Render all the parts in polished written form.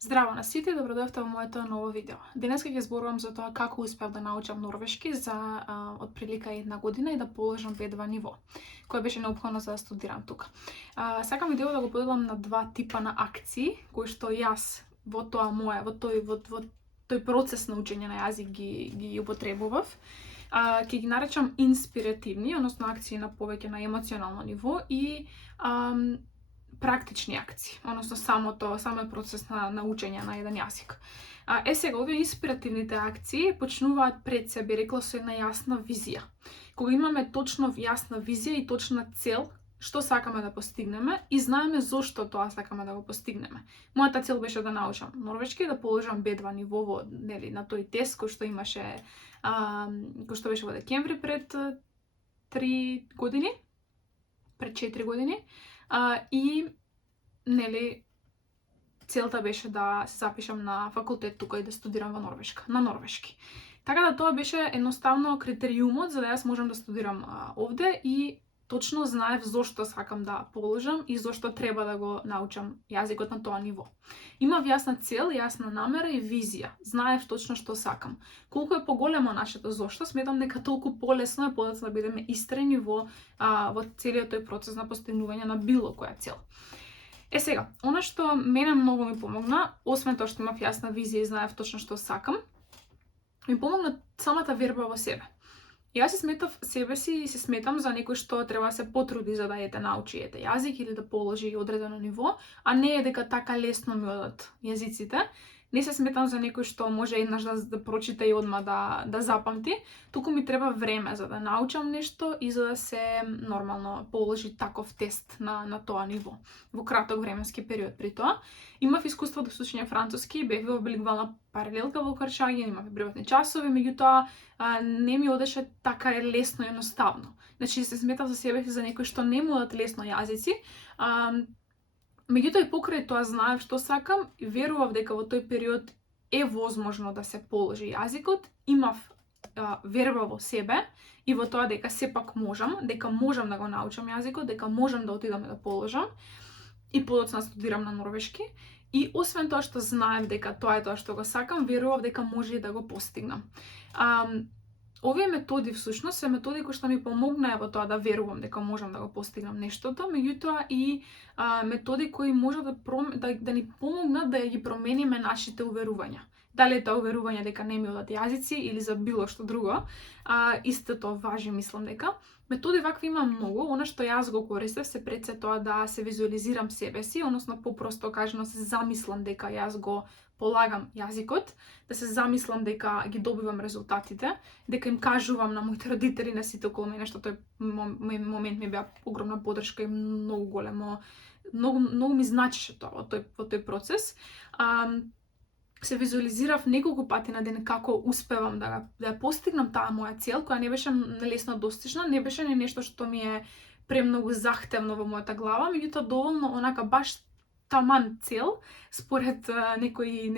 Здраво на сите, добродојавте во моето ново видео. Денеска ќе зборувам за тоа како успеав да научам норвешки за отприлика 1 година и да положам B2 ниво, кое беше неопходно за да студирам тука. Сакам видео да го поделам на два типа на акции, кои што јас во тој процес на учење на јазик ги употребував. Ќе ги наречам инспиративни, односно акции на повеќе на емоционално ниво и практични акции, односно самиот процес на учење на еден јазик. Сега, овие инспиративните акции почнуваат пред себе, рекла со една јасна визија. Кога имаме точно јасна визија и точна цел, што сакаме да постигнеме и знаеме зошто тоа сакаме да го постигнеме. Мојата цел беше да научам норвешки, да положам B2 ниво на тој тест кој што имаше, кој што беше во декември пред 4 години. И целта беше да се запишам на факултет тука и да студирам на норвешки. Така да тоа беше едноставно критериумот за да јас можам да студирам овде и точно знаев зошто сакам да положам и зошто треба да го научам јазикот на тоа ниво. Имав јасна цел, јасна намера и визија. Знаев точно што сакам. Колку е поголемо нашето зошто, сметам дека толку полесно е подоцна да бидеме истрени во целиот тој процес на постигнување на било која цел. Сега, она што мене многу ми помогна, освен тоа што имав јасна визија и знаев точно што сакам, ми помогна самата верба во себе. Јас се сметам за некој што треба да се потруди за да научи јазик или да положи одредено ниво, а не е дека така лесно ми одат јазиците. Не се сметам за некој што може еднаш да прочита и одма да запамти, туку ми треба време за да научам нешто и за да се нормално положи таков тест на тоа ниво во краток временски период. При тоа имав искуство да учење француски, бев во билингвална паралелка во Каршаген, имав приватни часови, меѓутоа не ми одеше така лесно и едноставно. Значи се сметав за себе за некој што не му одат лесно јазици. Меѓутоа и покрај тоа знаев што сакам и верував дека во тој период е возможно да се положи јазикот, имав верба во себе и во тоа дека сепак можам да го научам јазикот, дека можам да отидам да положам и подоцна студирам на норвешки. И освен тоа што знаев дека тоа е тоа што го сакам, верував дека може и да го постигнам. Овие методи всушност се методи кои што ми помогнаа во тоа да верувам дека можам да го постигнам нештото, меѓутоа и методи кои можат да ни помогнат да ги промениме нашите уверувања. Дали е тоа уверување дека не ми одат јазици или за било што друго, истото важи, мислам дека. Методи вакви има многу, она што јас го користев се пред се тоа да се визуализирам себе си, односно попросто кажано се замислам дека јас го полагам јазикот, да се замислам дека ги добивам резултатите, дека им кажувам на моите родители, на сите околу мене, што тој момент ми беа огромна поддршка и многу големо, многу ми значеше тоа во тој процес. Се визуализирав неколку пати на ден како успевам да ја постигнам таа моја цел, која не беше лесно достижна, не беше нешто што ми е премногу захтевно во мојата глава, меѓутоа доволно онака баш таман цел, според некои,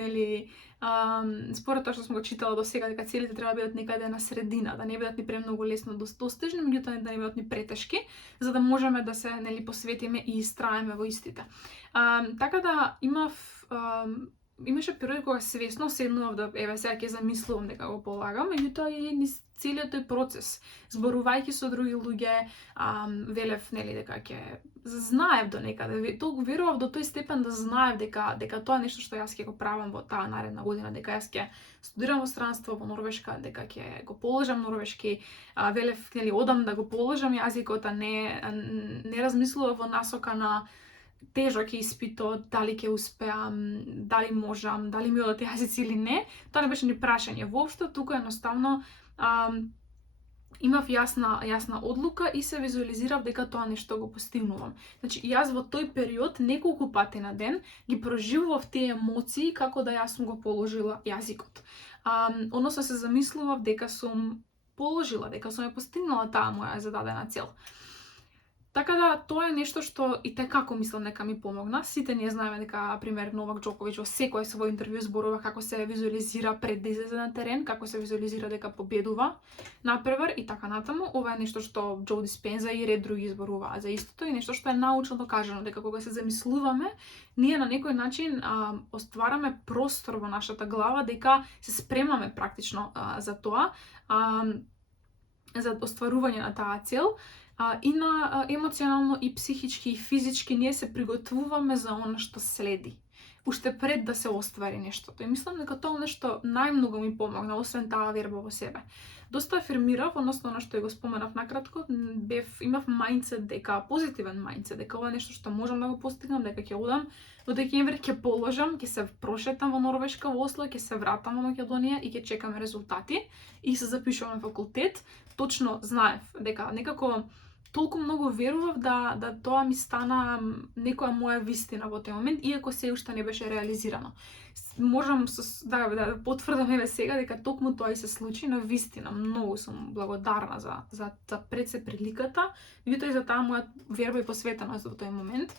според тоа што сум го читала до сега, дека целите треба да бидат некаде на средина, да не бидат ни премногу лесно достижни, меѓутоа да не бидат ни претешки, за да можеме да се посветиме и истраеме во истите. Така да имаше периоди кога свесно седнував да сега ќе замислувам дека го полагам, меѓутоа и низ целиот тој процес, зборувајќи со други луѓе, велев дека ќе знаев до некаде, толку верував до тој степен да знаев дека тоа е нешто што јас ќе го правам во таа наредна година, дека јас ќе студирам во странство во Норвешка, дека ќе го положам норвешки, велев одам да го положам јазикот, а не размислував во насока на тежок испитот, дали ќе успеам, дали можам, дали ми одат јазици или не. Тоа не беше ни прашање воопшто, туку едноставно имав јасна одлука и се визуализирав дека тоа нешто го постигнувам. Значи, јас во тој период неколку пати на ден ги проживував тие емоции како да јас сум го положила јазикот. Односно се замислував дека сум положила, дека сум ја постигнала таа моја зададена цел. Така да, тоа е нешто што и како мислам дека ми помогна. Сите ние знаеме дека, пример, Новак Џоковиќ во секој свој интервју зборува како се визуализира пред да излезе на терен, како се визуализира дека победува напревар и така натаму. Ова е нешто што Џо Диспенза и ред други зборуваа за истото и нешто што е научно докажано, дека кога се замислуваме, ние на некој начин оствараме простор во нашата глава дека се спремаме практично за тоа, за остварување на таа цел. И на емоционално и психички и физички ние се приготвуваме за она што следи. Уште пред да се оствари нештото. И мислам дека тоа нешто најмногу ми помогна, освен таа верба во себе. Доста афирмирав, односно на што го споменав накратко, имав мајндсет дека, позитивен мајндсет, дека ова е нешто што можам да го постигнам, дека ќе одам во декември, ќе положам, ќе се прошетам во Норвешка, во Осло, ќе се вратам во Македонија и ќе чекаме резултати и се запишувам на факултет. Точно знаев дека некако толку многу верував да тоа ми стана некоја моја вистина во тој момент, иако се уште не беше реализирано. Можам да потврдам еве сега дека токму тоа и се случи, на вистина многу сум благодарна за пред се приликата, меѓутоа и за таа моја верба и посветеност во тој момент.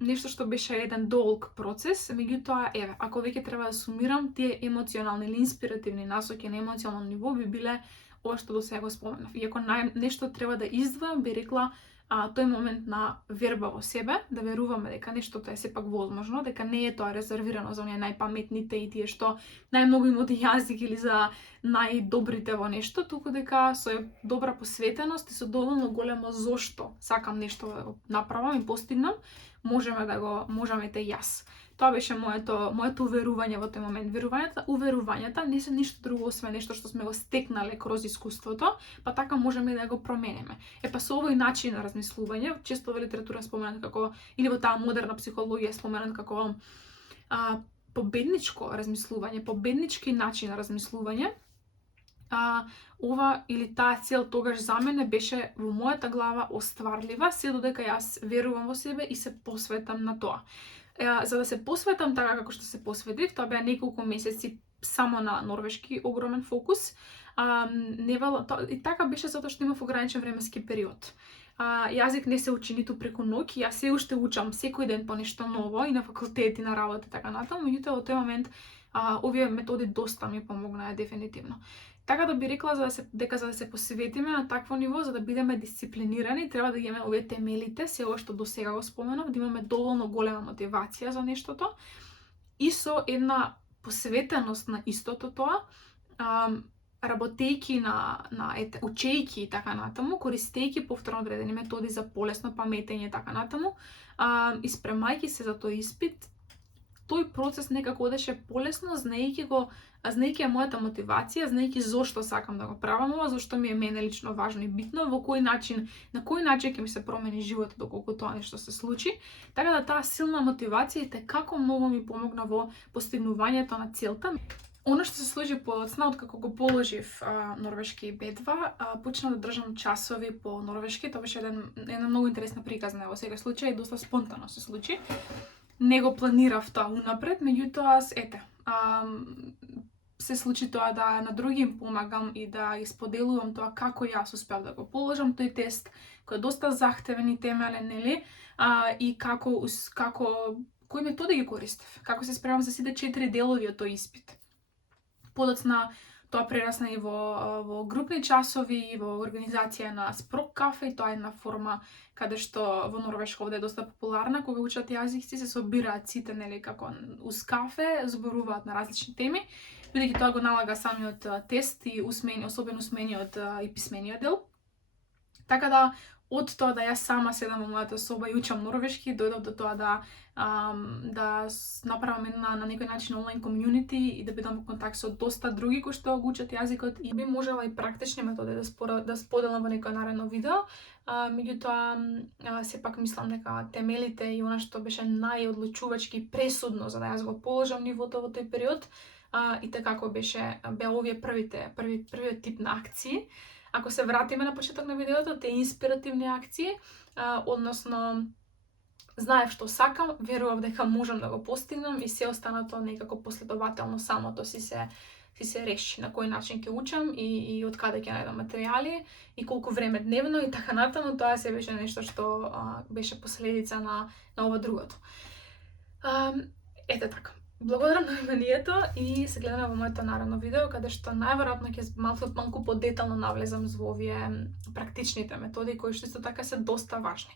Нешто што беше еден долг процес, меѓутоа еве, ако веќе треба да сумирам, тие емоционални или инспиративни насоки на емоционално ниво би биле ова што до сега го споменав. Иако нешто треба да издвојам, би рекла тој момент на верба во себе, да веруваме дека нештото е сепак возможно, дека не е тоа резервирано за оние најпаметните и тие што најмногу имаат јазик или за најдобрите во нешто, туку дека со добра посветеност и со доволно големо зошто сакам нешто да го направам и постигнам, можеме те јас. Тоа беше моето уверување во тој момент. Уверувањата не се ништо друго освен нешто што сме го стекнале кроз искуството, па така можеме да го промениме. Па со овој начин на размислување, често во литература споменат како, или во таа модерна психологија споменат како победничко размислување, победнички начин на размислување, ова или таа цел тогаш за мене беше во мојата глава остварлива, се додека јас верувам во себе и се посветам на тоа. За да се посветам така како што се посветив, тоа беа неколку месеци само на норвешки огромен фокус. И така беше затоа што имав ограничен временски период. Јазик не се учи ниту преку ноќ, јас се уште учам секој ден по нешто ново и на факултет и на работа така натаму, меѓутоа во тој момент овие методи доста ми помогнаа дефинитивно. Така да би рекла дека за да се посветиме на такво ниво, за да бидеме дисциплинирани, треба да имаме овие темелите, се ова што до сега го споменав, да имаме доволно голема мотивација за нештото и со една посветеност на истото тоа, работејки учејки и така натаму, користејќи повторно одредени методи за полесно паметење и така натаму, и спремајќи се за тој испит, тој процес некако одеше полесно, знаејќи ја мојата мотивација, знаејќи зошто сакам да го правам ова, зошто ми е мене лично важно и битно, на кој начин ќе ми се промени животот доколку тоа нешто се случи. Така да таа силна мотивација и како многу ми помогна во постигнувањето на целта. Оно што се случи подоцна, откако го положив норвешки B2, почна да држам часови по норвешки. Тоа беше една многу интересна приказна во секој случај и доста спонтано се случи. Не го планирав тоа унапред, меѓутоа се случи тоа да на други им помагам и да исподелувам тоа како јас успеав да го положам тој тест, кој е доста захтевен и темелен, нели? И кои методи ги користев, како се спремам за сите 4 делови од тој испит. Подоцна тоа прерасна и во групни часови и во организација на Спрок кафе, и тоа е една форма каде што во Норвешка овде е доста популарна, кога учат јазици се собираат сите, нели, како уз кафе, зборуваат на различни теми, бидејќи тоа го налага самиот тест и особено усмениот и писмениот дел. Така да од тоа да јас сама седам во мојата соба и учам норвешки, дојдов до тоа да направам една на некој начин онлайн комјунити и да бидам во контакт со доста други кои што го учат јазикот, и би можела и практични методи да споделам во некој наредно видео. Меѓутоа сепак мислам дека темелите и она што беше најодлучувачки пресудно за да јас го положам нивото во тој период, и така како беа овие првиот тип на акции. Ако се вратиме на почеток на видеото, те инспиративни акции, односно знаев што сакам, верував дека можам да го постигнам и се останато некако последователно самото си се си се реши на кој начин ќе учам и од каде ќе најдам материјали и колку време дневно и така натаму. Тоа се беше нешто што беше последица на ова другото. Ете така. Благодарам на вниманието и се гледаме во моето наредно видео, каде што најверојатно ќе малку подетално навлезам во овие практичните методи кои што исто така се доста важни.